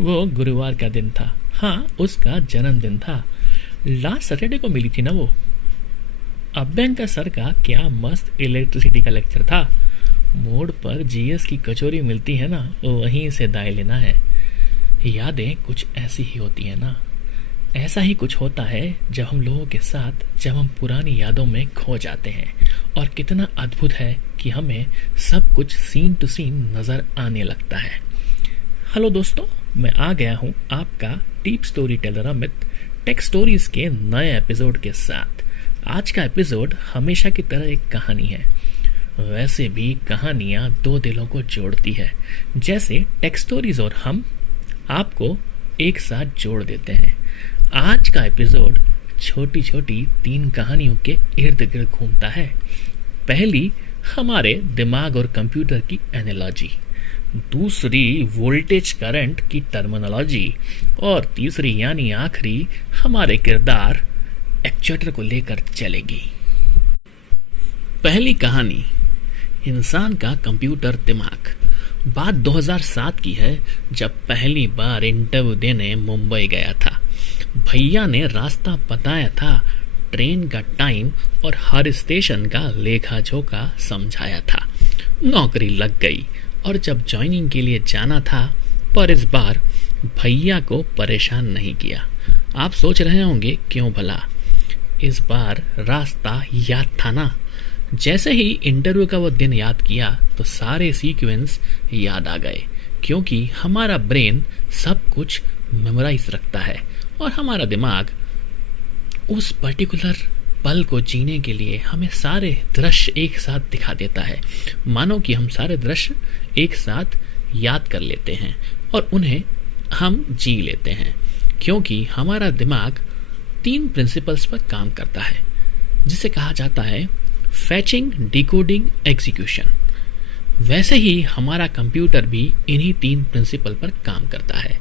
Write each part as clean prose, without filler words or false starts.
वो गुरुवार का दिन था। हाँ, उसका जन्मदिन था। लास्ट सैटरडे को मिली थी ना वो। अभ्यंकर सर का क्या मस्त इलेक्ट्रिसिटी का लेक्चर था। मोड़ पर जीएस की कचौरी मिलती है ना, वहीं से दाएं लेना है। यादें कुछ ऐसी ही होती है ना। ऐसा ही कुछ होता है जब हम लोगों के साथ, जब हम पुरानी यादों में खो जाते हैं। और कितना अद्भुत है कि हमें सब कुछ सीन टू सीन नजर आने लगता है। हेलो दोस्तों, मैं आ गया हूँ आपका deep story teller Amit, take stories के नए एपिसोड के साथ। आज का एपिसोड हमेशा की तरह एक कहानी है। वैसे भी कहानियाँ दो दिलों को जोड़ती है, जैसे टेक स्टोरीज और हम आपको एक साथ जोड़ देते हैं। आज का एपिसोड छोटी छोटी 3 कहानियों के इर्द गिर्द घूमता है। पहली हमारे दिमाग और कंप्यूटर की एनालॉजी, दूसरी वोल्टेज करंट की टर्मिनोलॉजी, और तीसरी यानी आखिरी हमारे किरदार एक्चुएटर को लेकर चलेगी। पहली कहानी, इंसान का कंप्यूटर दिमाग। बात 2007 की है, जब पहली बार इंटरव्यू देने मुंबई गया था। भैया ने रास्ता बताया था, ट्रेन का टाइम और हर स्टेशन का लेखा जोखा समझाया था। नौकरी लग गई और जब ज्वाइनिंग के लिए जाना था, पर इस बार भैया को परेशान नहीं किया। आप सोच रहे होंगे क्यों भला? इस बार रास्ता याद था ना। जैसे ही इंटरव्यू का वो दिन याद किया तो सारे सीक्वेंस याद आ गए, क्योंकि हमारा ब्रेन सब कुछ मेमोराइज रखता है और हमारा दिमाग उस पर्टिकुलर पल को जीने के लिए हमें सारे दृश्य एक साथ दिखा देता है। मानो कि हम सारे दृश्य एक साथ याद कर लेते हैं और उन्हें हम जी लेते हैं, क्योंकि हमारा दिमाग 3 प्रिंसिपल्स पर काम करता है, जिसे कहा जाता है फैचिंग, डिकोडिंग, एग्जीक्यूशन। वैसे ही हमारा कंप्यूटर भी इन्हीं 3 प्रिंसिपल पर काम करता है।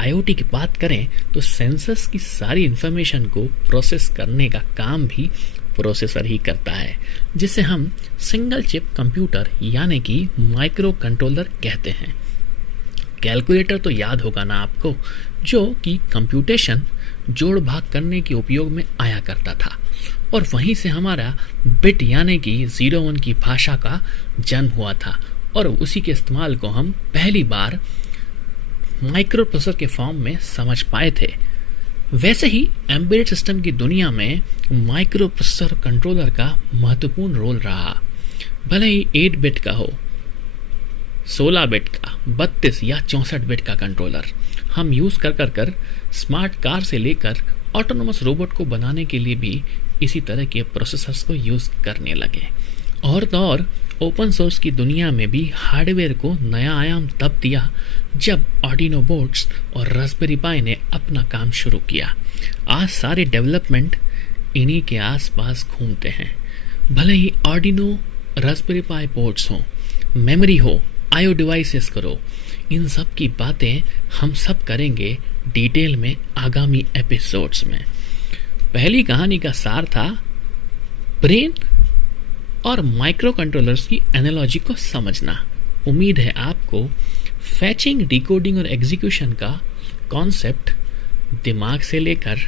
आईओटी की बात करें तो सेंसर्स की सारी इंफॉर्मेशन को प्रोसेस करने का काम भी प्रोसेसर ही करता है, जिसे हम सिंगल चिप कंप्यूटर यानी कि माइक्रो कंट्रोलर कहते हैं। कैलकुलेटर तो याद होगा ना आपको, जो कि कंप्यूटेशन, जोड़ भाग करने के उपयोग में आया करता था। और वहीं से हमारा बिट यानी कि 01 की भाषा का जन्म हुआ था और उसी के इस्तेमाल को हम पहली बार माइक्रो प्रोसेसर के फॉर्म में समझ पाए थे। वैसे ही एम्बेडेड सिस्टम की दुनिया में माइक्रो प्रोसेसर कंट्रोलर का महत्वपूर्ण रोल रहा। भले ही 8 बिट का हो, 16 बिट का, 32 या 64 बिट का कंट्रोलर हम यूज़ कर स्मार्ट कार से लेकर ऑटोनोमस रोबोट को बनाने के लिए भी इसी तरह के प्रोसेसर्स को यूज़ करने लगे। और तो और ओपन सोर्स की दुनिया में भी हार्डवेयर को नया आयाम तब दिया जब आर्डिनो बोर्ड्स और रास्पबेरी पाई ने अपना काम शुरू किया। आज सारे डेवलपमेंट इन्हीं के आसपास घूमते हैं। भले ही आर्डिनो, रास्पबेरी पाई बोर्ड्स हो, मेमोरी हो, आईओ डिवाइसेस करो, इन सब की बातें हम सब करेंगे डिटेल में आगामी एपिसोड्स में। पहली कहानी का सार था ब्रेन और माइक्रो कंट्रोलर्स की एनालॉजी को समझना। उम्मीद है आपको फैचिंग, डिकोडिंग और एग्जीक्यूशन का कॉन्सेप्ट दिमाग से लेकर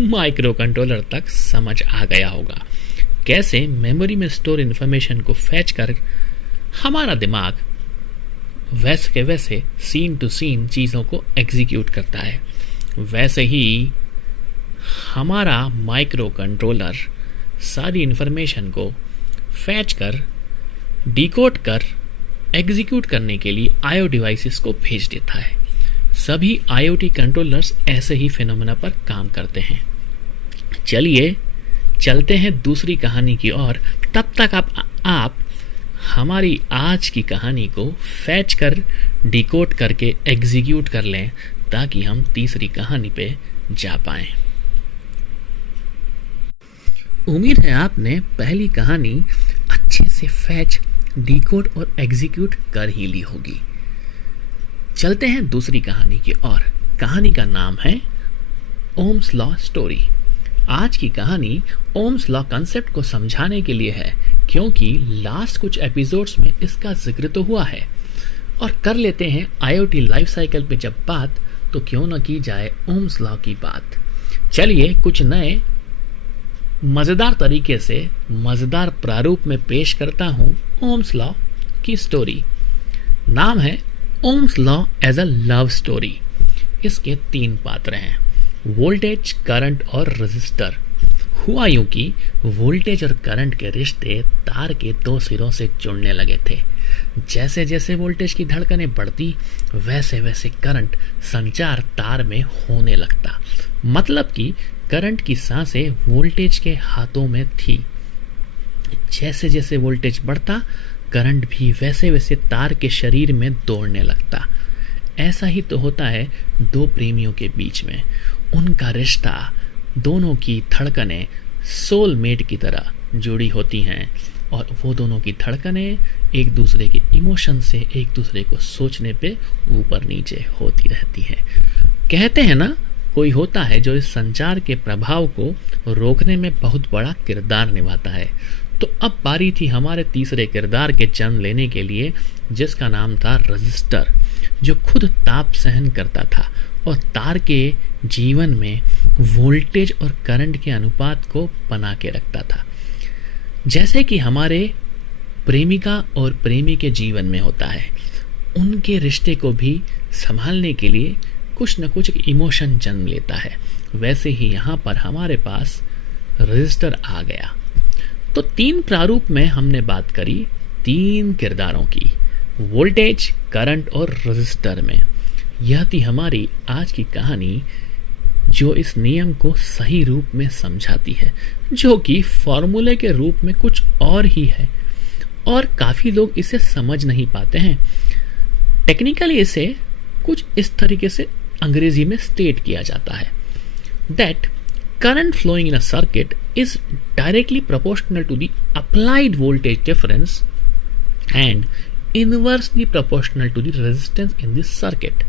माइक्रो कंट्रोलर तक समझ आ गया होगा। कैसे मेमोरी में स्टोर इन्फॉर्मेशन को फैच कर हमारा दिमाग वैसे के वैसे सीन टू सीन चीज़ों को एग्जीक्यूट करता है, वैसे ही हमारा माइक्रो कंट्रोलर सारी इन्फॉर्मेशन को फैच कर, डिकोड कर, एग्जीक्यूट करने के लिए आईओ डिवाइसेस को भेज देता है। सभी आईओटी कंट्रोलर्स ऐसे ही फिनोमेना पर काम करते हैं। चलिए चलते हैं दूसरी कहानी की ओर। तब तक आप हमारी आज की कहानी को फैच कर, डिकोड करके एग्जीक्यूट कर लें, ताकि हम तीसरी कहानी पे जा पाएं। उम्मीद है आपने पहली कहानी अच्छे से फैच, डिकोड और एग्जीक्यूट कर ही ली होगी। चलते हैं दूसरी कहानी की ओर। कहानी का नाम है ओम्स लॉ स्टोरी। आज की कहानी ओम्स लॉ कंसेप्ट को समझाने के लिए है, क्योंकि लास्ट कुछ एपिसोड्स में इसका जिक्र तो हुआ है। और कर लेते हैं आईओटी लाइफ साइकिल पे जब बात, तो क्यों न की जाए ओम्स लॉ की बात। चलिए कुछ नए मजेदार तरीके से मजेदार प्रारूप में पेश करता हूं ओम्स लॉ की स्टोरी। नाम है Ohm's law as a love story. इसके 3 पात्र हैं, वोल्टेज, करंट और रेजिस्टर। हुआ यूं कि वोल्टेज और करंट के रिश्ते तार के 2 सिरों से जुड़ने लगे थे। जैसे जैसे वोल्टेज की धड़कनें बढ़ती, वैसे वैसे करंट संचार तार में होने लगता। मतलब कि करंट की सांसें वोल्टेज के हाथों में थी। जैसे जैसे वोल्टेज बढ़ता, करंट भी वैसे वैसे तार के शरीर में दौड़ने लगता। ऐसा ही तो होता है 2 प्रेमियों के बीच में। उनका रिश्ता, दोनों की धड़कनें सोलमेट की तरह जुड़ी होती हैं और वो दोनों की धड़कनें एक दूसरे के इमोशन से, एक दूसरे को सोचने पे ऊपर नीचे होती रहती हैं। कहते हैं ना, कोई होता है जो इस संचार के प्रभाव को रोकने में बहुत बड़ा किरदार निभाता है। तो अब बारी थी हमारे तीसरे किरदार के जन्म लेने के लिए, जिसका नाम था रजिस्टर, जो खुद ताप सहन करता था और तार के जीवन में वोल्टेज और करंट के अनुपात को बना के रखता था। जैसे कि हमारे प्रेमिका और प्रेमी के जीवन में होता है, उनके रिश्ते को भी संभालने के लिए कुछ न कुछ इमोशन जन्म लेता है। वैसे ही यहाँ पर हमारे पास रजिस्टर आ गया। तो 3 प्रारूप में हमने बात करी 3 किरदारों की, वोल्टेज, करंट और रजिस्टर में। यह थी हमारी आज की कहानी, जो इस नियम को सही रूप में समझाती है, जो कि फॉर्मूले के रूप में कुछ और ही है और काफी लोग इसे समझ नहीं पाते हैं। टेक्निकली इसे कुछ इस तरीके से अंग्रेजी में स्टेट किया जाता है, that current flowing in a circuit is directly proportional to the applied voltage difference and inversely proportional to the resistance in this circuit।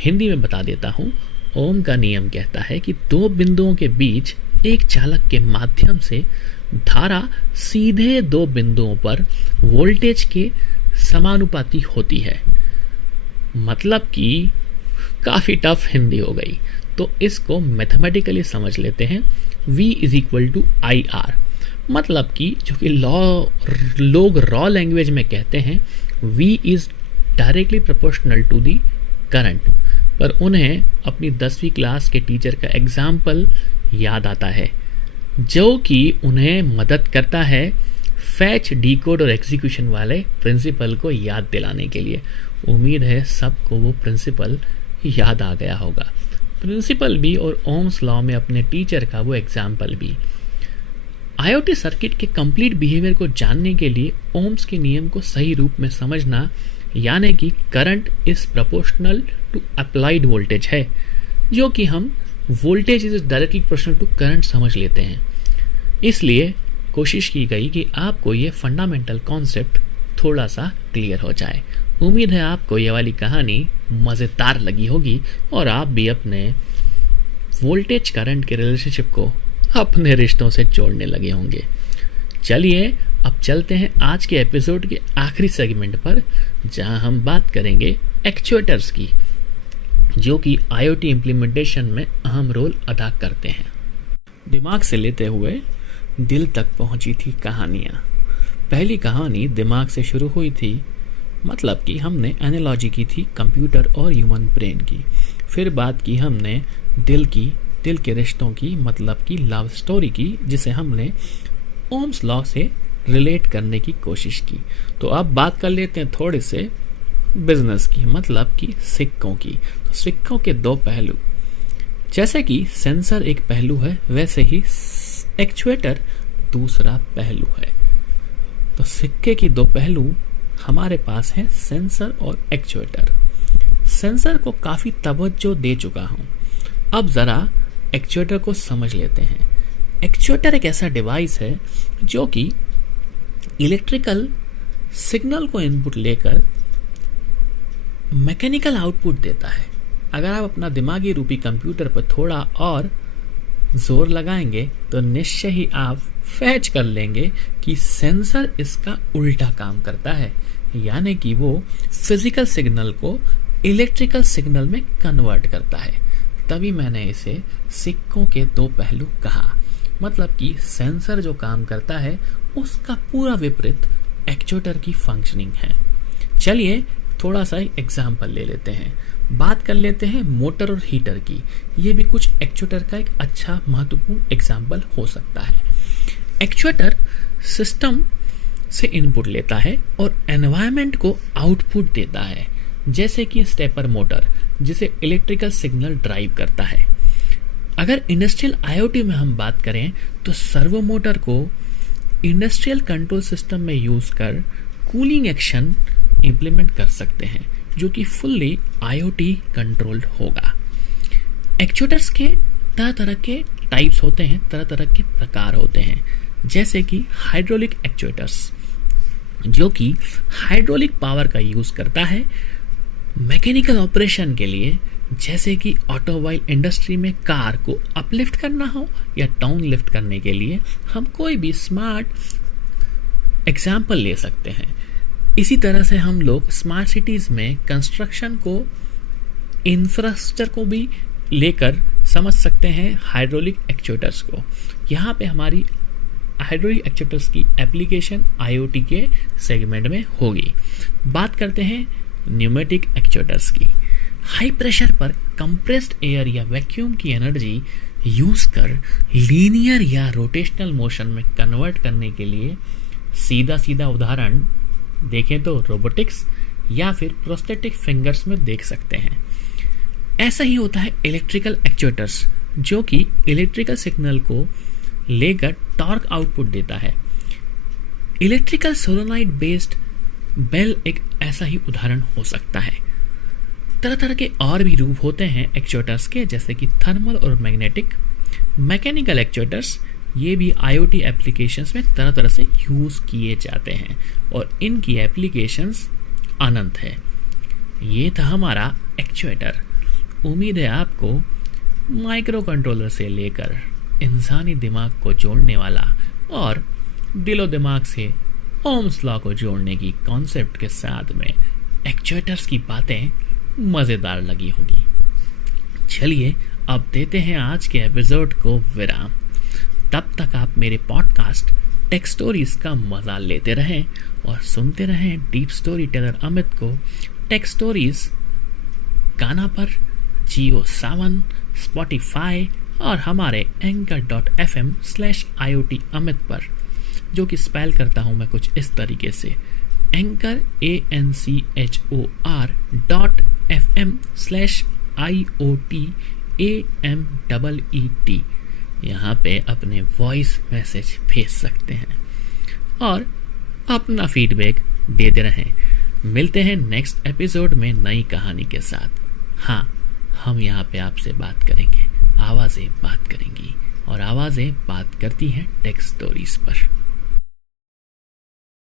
Hindi में बता देता हूं, ओम का नियम कहता है कि 2 बिंदुओं के बीच एक चालक के माध्यम से धारा सीधे 2 बिंदुओं पर वोल्टेज के समानुपाती होती है। मतलब कि काफी टफ हिंदी हो गई, तो इसको मैथमेटिकली समझ लेते हैं। V is equal to I R, मतलब कि जो कि लोग रॉ लैंग्वेज में कहते हैं V is directly proportional to the current, पर उन्हें अपनी 10वीं क्लास के टीचर का एग्जाम्पल याद आता है, जो कि उन्हें मदद करता है फैच, डीकोड और एग्जीक्यूशन वाले प्रिंसिपल को याद दिलाने के लिए। उम्मीद है सबको वो प्रिंसिपल याद आ गया होगा, प्रिंसिपल भी और ओम्स लॉ में अपने टीचर का वो एग्जाम्पल भी। आईओटी सर्किट के कंप्लीट बिहेवियर को जानने के लिए ओम्स के नियम को सही रूप में समझना, यानी कि current is proportional to applied voltage है, जो कि हम voltage is directly proportional to current समझ लेते हैं। इसलिए कोशिश की गई कि आपको ये फंडामेंटल कॉन्सेप्ट थोड़ा सा क्लियर हो जाए। उम्मीद है आपको ये वाली कहानी मज़ेदार लगी होगी और आप भी अपने वोल्टेज करंट के रिलेशनशिप को अपने रिश्तों से जोड़ने लगे होंगे। चलिए अब चलते हैं आज के एपिसोड के आखिरी सेगमेंट पर, जहां हम बात करेंगे एक्चुएटर्स की, जो कि आईओटी इम्प्लीमेंटेशन में अहम रोल अदा करते हैं। दिमाग से लेते हुए दिल तक पहुंची थी कहानियाँ। पहली कहानी दिमाग से शुरू हुई थी, मतलब कि हमने एनालॉजी की थी कंप्यूटर और ह्यूमन ब्रेन की। फिर बात की हमने दिल के रिश्तों की, मतलब कि लव स्टोरी की, जिसे हमने ओम्स लॉ से रिलेट करने की कोशिश की। तो अब बात कर लेते हैं थोड़े से बिजनेस की, मतलब कि सिक्कों की। तो सिक्कों के 2 पहलू, जैसे कि सेंसर एक पहलू है, वैसे ही एक्चुएटर दूसरा पहलू है। तो सिक्के की 2 पहलू हमारे पास है, सेंसर और एक्चुएटर। सेंसर को काफी तवज्जो दे चुका हूं, अब जरा एक्चुएटर को समझ लेते हैं। एक्चुएटर एक ऐसा डिवाइस है जो कि इलेक्ट्रिकल सिग्नल को इनपुट लेकर मैकेनिकल आउटपुट देता है। अगर आप अपना दिमागी रूपी कंप्यूटर पर थोड़ा और जोर लगाएंगे तो निश्चय ही आप फैच कर लेंगे कि सेंसर इसका उल्टा काम करता है, यानी कि वो फिजिकल सिग्नल को इलेक्ट्रिकल सिग्नल में कन्वर्ट करता है। तभी मैंने इसे सिक्कों के दो पहलू कहा। मतलब कि सेंसर जो काम करता है उसका पूरा विपरीत एक्चुएटर की फंक्शनिंग है। चलिए थोड़ा सा एग्जाम्पल ले लेते हैं। बात कर लेते हैं मोटर और हीटर की। ये भी कुछ एक्चुएटर का एक अच्छा महत्वपूर्ण एग्जाम्पल हो सकता है। एक्चुएटर सिस्टम से इनपुट लेता है और एनवायरनमेंट को आउटपुट देता है, जैसे कि स्टेपर मोटर जिसे इलेक्ट्रिकल सिग्नल ड्राइव करता है। अगर इंडस्ट्रियल आईओटी में हम बात करें तो सर्वो मोटर को इंडस्ट्रियल कंट्रोल सिस्टम में यूज कर कूलिंग एक्शन इंप्लीमेंट कर सकते हैं, जो कि फुल्ली आईओटी कंट्रोल्ड होगा। एक्चुएटर्स के तरह तरह के टाइप्स होते हैं, तरह तरह के प्रकार होते हैं, जैसे कि हाइड्रोलिक एक्चुएटर्स जो कि हाइड्रोलिक पावर का यूज करता है मैकेनिकल ऑपरेशन के लिए, जैसे कि ऑटोमोबाइल इंडस्ट्री में कार को अपलिफ्ट करना हो या डाउन लिफ्ट करने के लिए हम कोई भी स्मार्ट एग्जाम्पल ले सकते हैं। इसी तरह से हम लोग स्मार्ट सिटीज में कंस्ट्रक्शन को इंफ्रास्ट्रक्चर को भी लेकर समझ सकते हैं हाइड्रोलिक एक्चुएटर्स को। यहाँ पे हमारी हाइड्रोलिक एक्चुएटर्स की एप्लीकेशन आईओटी के सेगमेंट में होगी। बात करते हैं न्यूमेटिक एक्चुएटर्स की। हाई प्रेशर पर कंप्रेस्ड एयर या वैक्यूम की एनर्जी यूज कर लीनियर या रोटेशनल मोशन में कन्वर्ट करने के लिए सीधा सीधा उदाहरण देखें तो रोबोटिक्स या फिर प्रोस्थेटिक फिंगर्स में देख सकते हैं। ऐसा ही होता है इलेक्ट्रिकल एक्चुएटर्स, जो कि इलेक्ट्रिकल सिग्नल को लेकर टॉर्क आउटपुट देता है। इलेक्ट्रिकल सोलोनॉइड बेस्ड बेल एक ऐसा ही उदाहरण हो सकता है। तरह तरह के और भी रूप होते हैं एक्चुएटर्स के, जैसे कि थर्मल और मैग्नेटिक। मैकेनिकल एक्चुएटर्स ये भी आईओटी एप्लीकेशंस में तरह तरह से यूज़ किए जाते हैं और इनकी एप्लीकेशंस अनंत है। ये था हमारा एक्चुएटर। उम्मीद है आपको माइक्रो कंट्रोलर से लेकर इंसानी दिमाग को जोड़ने वाला और दिलो दिमाग से ओम्स लॉ को जोड़ने की कॉन्सेप्ट के साथ में एक्चुएटर्स की बातें मज़ेदार लगी होगी। चलिए अब देते हैं आज के एपिसोड को विराम। तब तक आप मेरे पॉडकास्ट टेक स्टोरीज का मज़ा लेते रहें और सुनते रहें डीप स्टोरी टेलर अमित को टेक स्टोरीज गाना पर, जियो सावन, स्पॉटिफाई और हमारे anchor.fm/IoT अमित पर, जो कि स्पेल करता हूँ मैं कुछ इस तरीके से एंकर ANCHOR.FM/IoTAMEET। यहाँ पे अपने वॉइस मैसेज भेज सकते हैं और अपना फीडबैक देते रहें। मिलते हैं नेक्स्ट एपिसोड में नई कहानी के साथ। हाँ, हम यहाँ पे आपसे बात करेंगे, आवाज़ें बात करेंगी और आवाज़ें बात करती हैं टेक स्टोरीज पर।